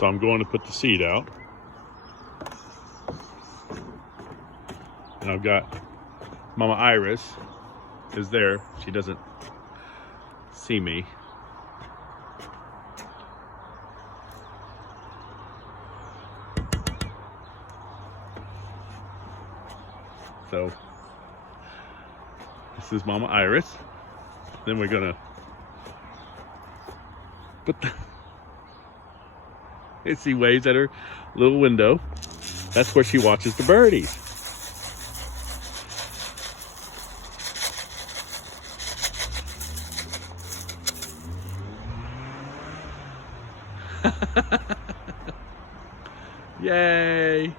So I'm going to put the seed out. And I've got Mama Iris is there. She doesn't see me. So this is Mama Iris. Then we're gonna put the and she waves at her little window. That's where she watches the birdies. Yay!